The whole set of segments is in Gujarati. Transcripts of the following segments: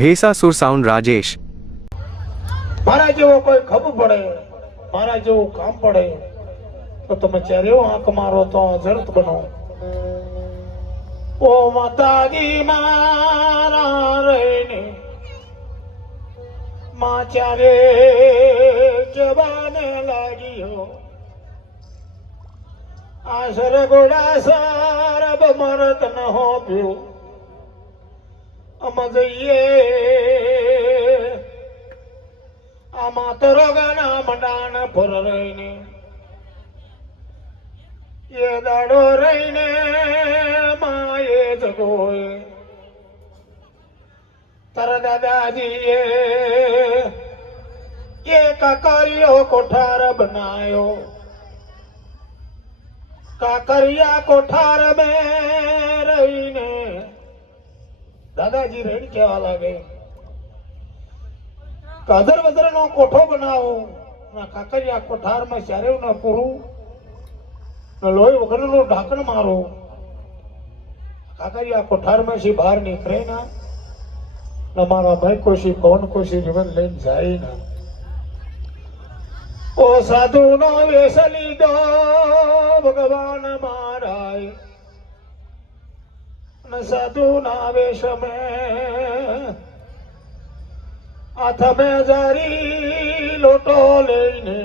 ભેસાસુર સાઉન્ડ રાજેશ. મારા જેવો કોઈ ખબ પડે, મારા જેવું કામ પડે તો તમે ચારે આંખ મારો તો જરત બનો. ઓ માતાજી મારા રહીને માં ચારે જવાને લાગ્યો. આસર ગોડા સારબ મરત ન હોપ્યું અમ જઈએ આમાં તો રોગના મંડાણ ફર રહીને એ દાડો રહીને માએ જગોએ તારા દાદાજીએ એ કાકરિયો કોઠાર બનાયો. કાકરિયા કોઠાર में રહીને દાદાજી રેડ કેવા લાગે કાદર વદર નો કોઠો બનાવો ના કાકરિયા કોઠાર માં ચારેવ ના પૂરું ના લોહી વગર નો ઢાંકણ મારો. કાકરિયા કોઠાર માં સી બહાર નીકળે ના મારા ભાઈ કોશી પવન કોશી જીવન લઈને જાય ના. ઓ સાધુ નો વેશ લીધો ભગવાન મારાય ન સાધુ ના વેશ में હાથ में જારી લોટો લઈને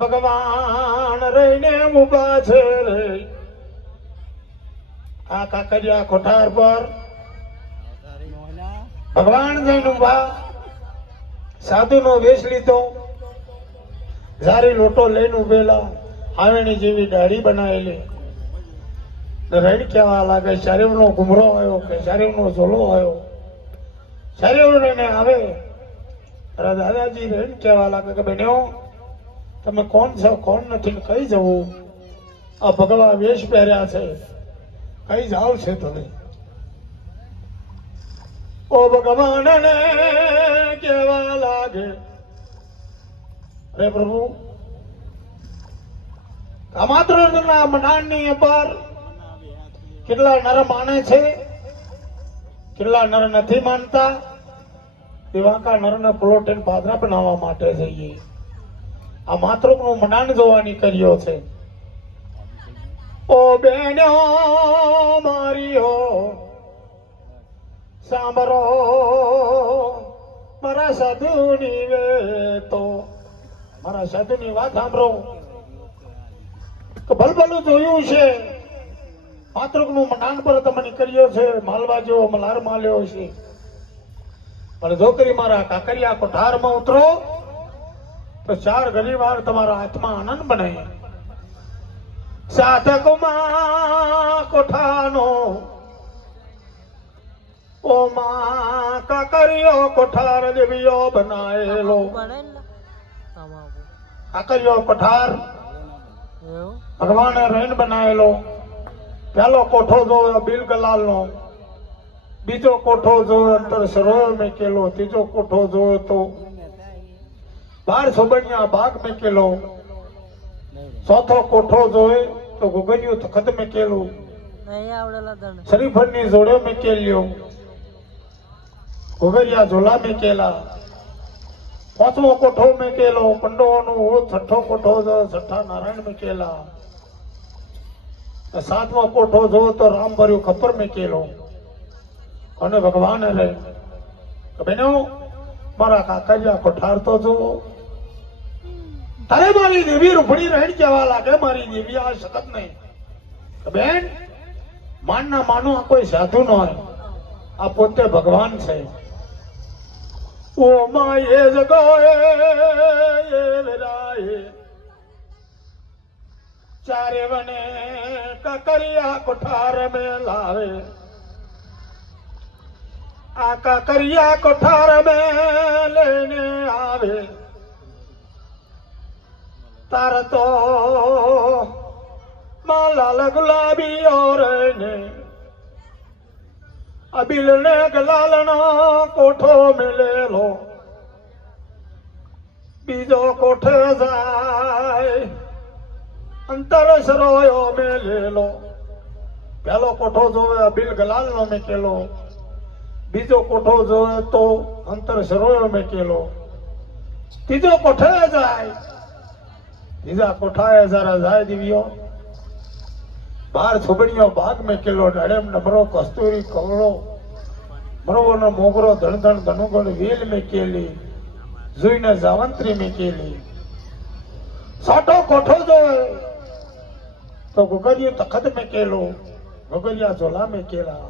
ભગવાન રહીને ઉભા છે રે. આ કાકરિયા કોઠાર પર ભગવાન જઈને ઉભા, સાધુ નો વેશ લીધો, જારી લોટો લઈને ઉભેલા, હાવેણી જેવી દાઢી બનાવેલી, રેડ કેવા લાગે શરીર નો ઘુમરો આવ્યો કે શરીર નો ઝોલો આવ્યો. શરીર લઈને આવે દાદાજી રેડ કેવા લાગે કે બેનો તમે કોણ છો કોણ નથી કઈ જવું, આ ભગવાન વેશ પહેર્યા છે કઈ જાવ છે તમે. ઓ ભગવાન ને કેવા લાગે અરે પ્રભુ આ માત્ર મંડાણ ની પર કેટલા નર માને છે કેટલા નર નથી માનતા. દિવાકા નર ને પ્લોટેન પાદરા બનાવવા માટે જઈએ. આ માત્ર નું મંડાણ જોવાની કર્યો છે. ઓ બેનો મારીઓ સાંભળો મારા સાધુ ની વેતો, મારા સાધુ ની વાત સાંભળો. ભલભલું જોયું છે માતૃક નું મંડાણ પર તમને કર્યો છે, માલવા જેવો મલાર માલ્યો છે. પણ જો કરી મારા કાકરિયા કોઠાર માં ઉતરો તો ચાર ઘણી વાર તમારા હાથમાં આનંદ બને. સાધક માં કોઠાનો ઓ માં કાકરિયો કોઠાર દેવીઓ બનાયેલો. કાકરિયો કોઠાર ભગવાને રહીને બનાવેલો. પેલો કોઠો જોયો બિલ ગલાલ નો, બીજો કોઠો જોયો અંતર સરોવર મેકેલો, ત્રીજો કોઠો જોયો તો 12 સોબણિયા બાગ મેકેલો, ચોથો કોઠો જોયો તો ગુગરિયું તખત મેકેલું, શરીફળ ની જોડે મેકેલ્યો, ઘોઘરિયા ઝોલા મેકેલા. પાંચમો કોઠો મેકેલો પંડવોનું, છઠ્ઠો કોઠો છઠ્ઠા નારાયણ મેકેલા. સાતમો કોઠો જો તો રામ ભર્યું ખપ્પર મેકેલો. અને ભગવાન રે બેનો મારા કાકરિયા કોઠાર તો જુઓ. તારે મારી દેવી રૂપડી રહી જવા લાગે મારી દેવી આ શકત નહીં. બેન માન ના માનો આ કોઈ સાધુ ન હોય, આ પોતે ભગવાન છે. ઓ માએ જગોએ વેરાએ ચારે વને કાકરિયા કોઠાર में લાવે. આ કાકરિયા કોઠાર में લેને આવે. તાર તો માલાલ ગુલાબી ઓર ને અબિલ ને ગલાલ નો કોઠો મિલેલો. બીજો કોઠે જાય અંતર સરોયો મેલેલો. પેલો કોઠો જોવે અબિલ ગલાલ નો મેકેલો, બીજો કોઠો જોયો તો અંતર સરોયો મેકેલો, ત્રીજો કોઠે જાય, ત્રીજા કોઠાએ જરા જાય દિવ્યો, બાર છોબડીઓ બાગ મેકેલો, ડાળેમ નમરો કસ્તુરી કવળો, મરવોનો મોગરો ધણ ધણ ધનુગણ વેલ મેકેલી, જોઈને જાવંત્રી મેકેલી. સાટો કોઠો જોવે તો ગુગરિયું તખત મેકેલો, ગુગરિયા ઝોલા મેકેલા,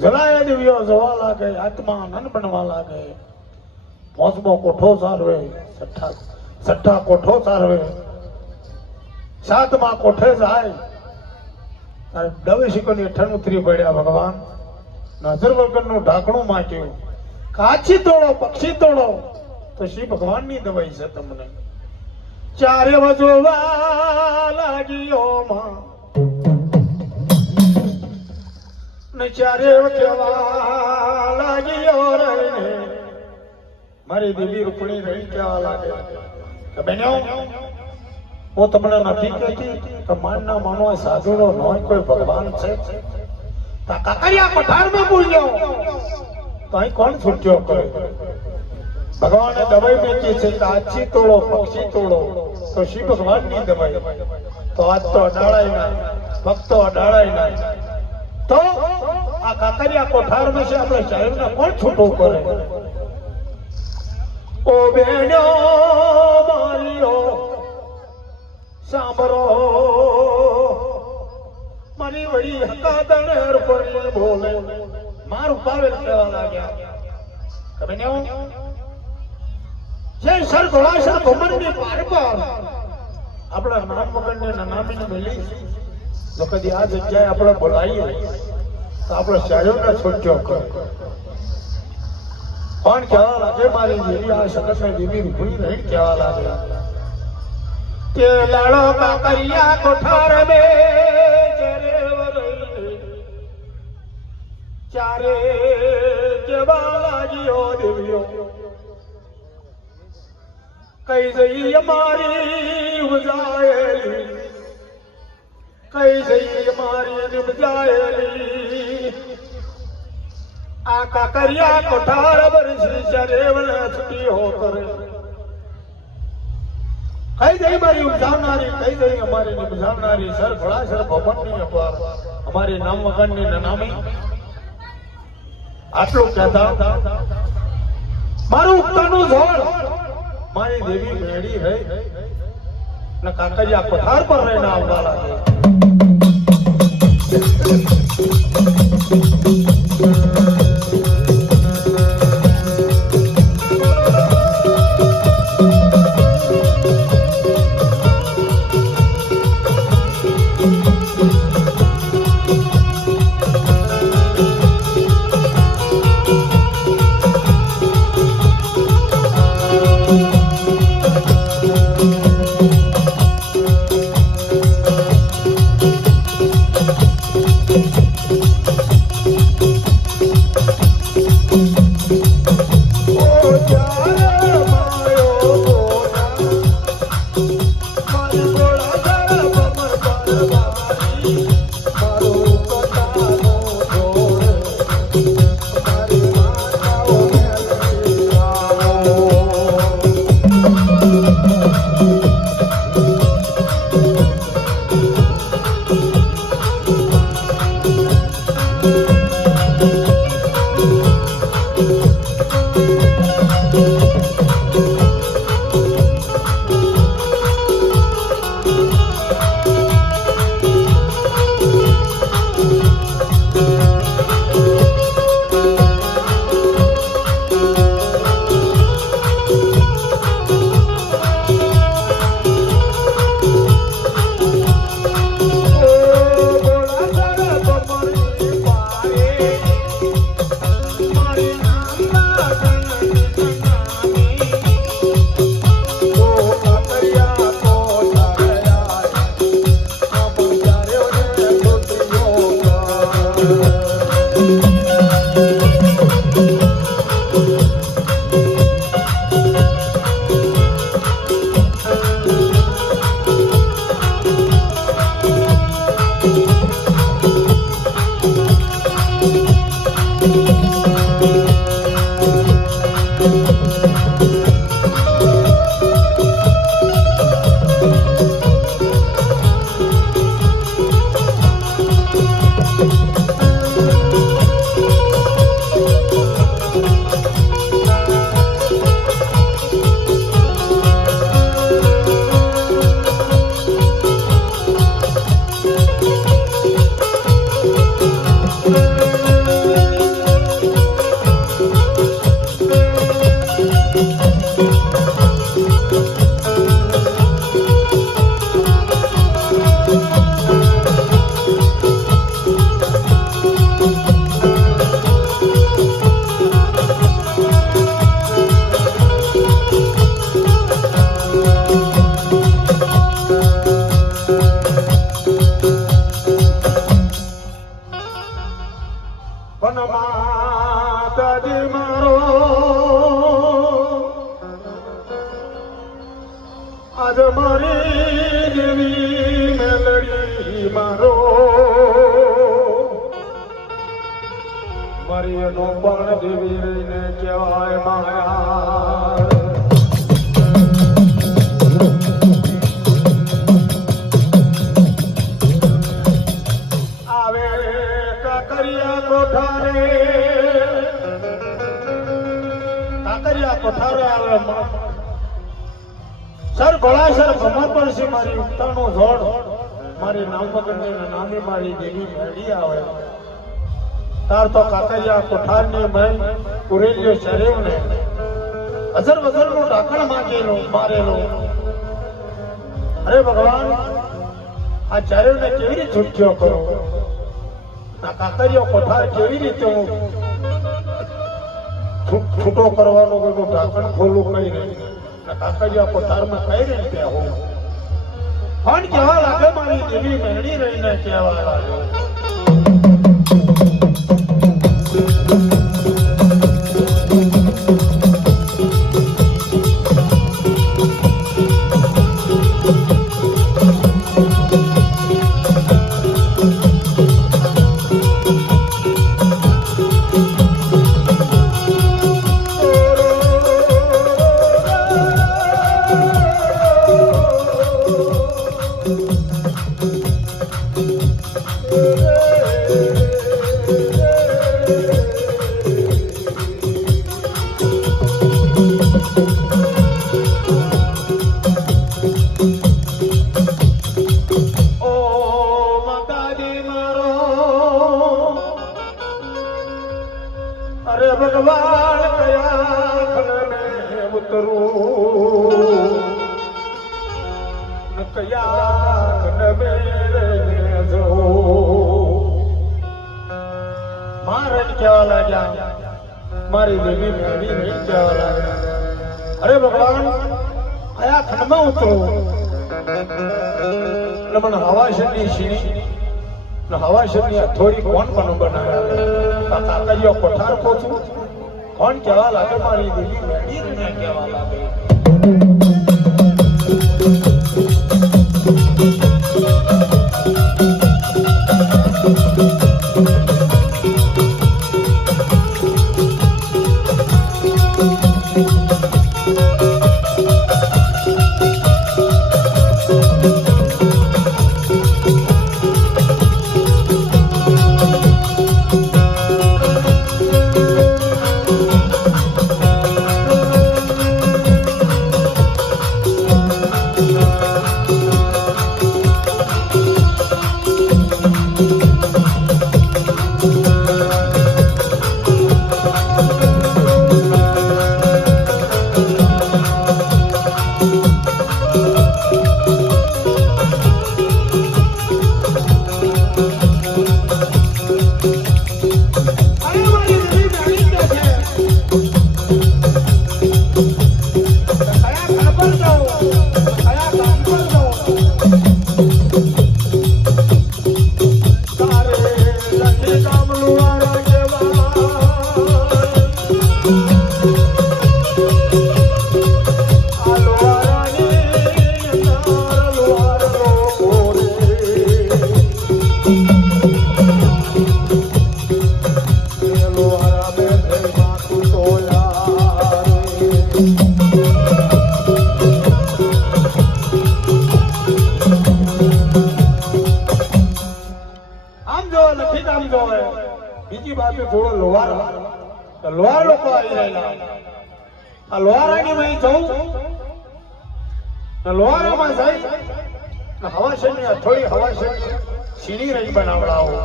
ઝોલાએ દિવ્યો જોવા લાગે, આત્મા નન બનવા લાગે. પાંચમો કોઠો સારવે, છઠ્ઠા કોઠો સારવે, સાતમા કોઠે જાય ત્યારે ડવે શીકોની હેઠળ ઉતરી પડ્યા. ભગવાન નજર વગરનું ઢાંકણું માંગ્યું, કાચી તોડો પક્ષી તોડો તો શ્રી ભગવાનની દવાઈ છે તમને. ચારે વજોવા લાગ્યો માં ને ચારે કેવા લાગ્યો રે, મારી દેવી રૂપણી રહી કેવા લાગે કે બેનો હું તમને નથી કહેતી કે માન ના માનો સાધુનો નોય કોઈ ભગવાન છે. કાકરિયા પઠારમાં બોલ્યો તો અહીં કોણ છૂટ્યો કરે? ભગવાને દવાઈ મેકી છે, કાચી તોડો પક્ષી તોડો તો શિવ ભગવાનની દવાઈ. તો આજ તો અડાળાય ના, ભક્તો અડાળાય ના. તો આ કાકરિયા કોઠારમાં છે આપણે સાહેબને કોણ છૂટું કરે? ઓ બેનો મારીઓ સાંભળો, મારી વળી હકાદણ પડી બોલે, મારું પાવેલ કહેવા લાગ્યા કે બેનો જે સર ઘોડાસર ભમરની પાર પર આપણા નામ વગરને નામીને મિલી તો કદી આ જગ્યાએ આપણે બોલાવીએ તો આપણે સાહેબને છૂટ્યો કરે. પણ કહેવા લાગે મારી દેવી આ સગતને દેવી રૂપણી રહી કહેવા લાગે કે લાડો કાકરિયા કોઠાર મે ચારે કેવા લાગ્યો દેવ્યો, કઈ જઈ અમારી ઉજાયેલી, કઈ જઈ અમારી નિમજાયેલી. આ કાકરિયા કોઠાર બરસી ચરેવને છૂટી હો કરે. કઈ જઈ મારી ઉજાવનારી, કઈ જઈ અમારી નિમજાવનારી, સર ઘોડાસર ભવનની અપાર અમારી નામ વગરની નામી. આટલું કહેતા મારું ઉત્તરનું ઝોડ મારી દેવી મેળી રહી ને કાકરિયા કોઠાર પર રહીને આવવા લાગે. એનો પણ દેવી રહીને કહેવાય માયા. આવે કાકરિયા કોઠારે, કાકરિયા કોઠારે આવે સર ભોળાસર ભમર પર છે મારી ઉત્તાનો જોડ, મારી નામગણની નામે મારી દેવી મેળી આવે. તાર તો કાકરિયા કોઠારની મેં પુરેલ્યો શરીરને અજર વજરનું ઢાંકણ માંગેલો મારેલો. અરે ભગવાન, આ ચારેયને કેવી રીતે છૂટ્યો કરો? આ કાકરિયો કોઠાર કેવી રીતે હું છૂટો કરવાનો કોઈનું ઢાંકણ ખોલું કઈ નહીં? કાકરિયા કોઠારમાં કઈ રીતે આવું? પણ કેવા લાગે મારી દેવી મેળી રહીને કેવા લાગે. અરે ભગવાન કયા ખલને ઉતરું ને કયા ખલને જવું? મારે કેવા લાગ્યા મારી દેવી મેળી નહીં કેવા લાગ્યા. અરે ભગવાન કયા ખંડમાં ઉતરું? એટલે મને હવાશની સીણી હવાશની થોડી કોણ પણ બનાવ્યા? કાકરિયો કોઠાર પહોંચું કોણ કેવા લાગે મારી દેવી મેળી રહીને કેવા લાગે. બીજી બાજુ થોડો લોહાર લોહાર લોકો આવી રહેલા. આ લોહારાની માં જવું લોહારામાં જાય હવાશની થોડી હવાશની સીડી રહી બનાવડાવો.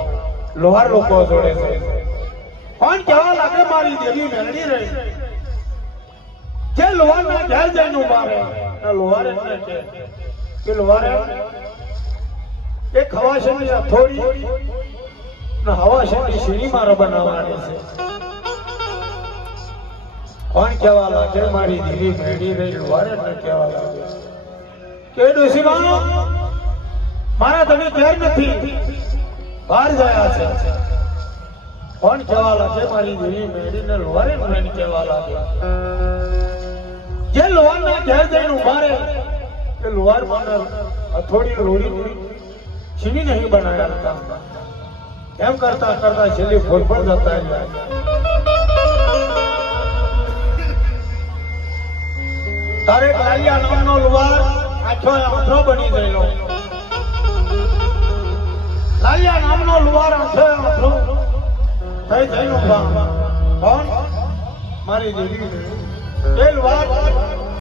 લોહાર લોકો જોડે છે પણ કેવા લાગે મારી દેવી મેળડી રહી જે લોહારના ઘેર જઈને ઉભા રહે. લોહારે કે લોહારે એક હવાશની થોડી હવાશની સીડી મારો બનાવવાની છે. કોણ કેવા લાગે મારી દેવી મેળી રહી લોહારે ને કેવા લાગે કે ડોશીમાં મારા તમે ઘેર નથી બહાર ગયા છે. કોણ કેવા લાગે મારી દેવી મેળી ને લોહારે મને કેવા લાગે જે લોહારના ઘેર જઈને ઉભા રહે એ લોહાર મને થોડી રોડી છીની નહીં બનાવ્યા હતા. એમ કરતા કરતા છેલ્લી ફોડફોડ જતા તારે એક લાલિયા નામનો લુવાર આછો બની ગયેલો. લાલિયા નામનો લુવાર આછો થઈ થઈને ઉભા. કોણ? મારી દેવી. એ લુવાર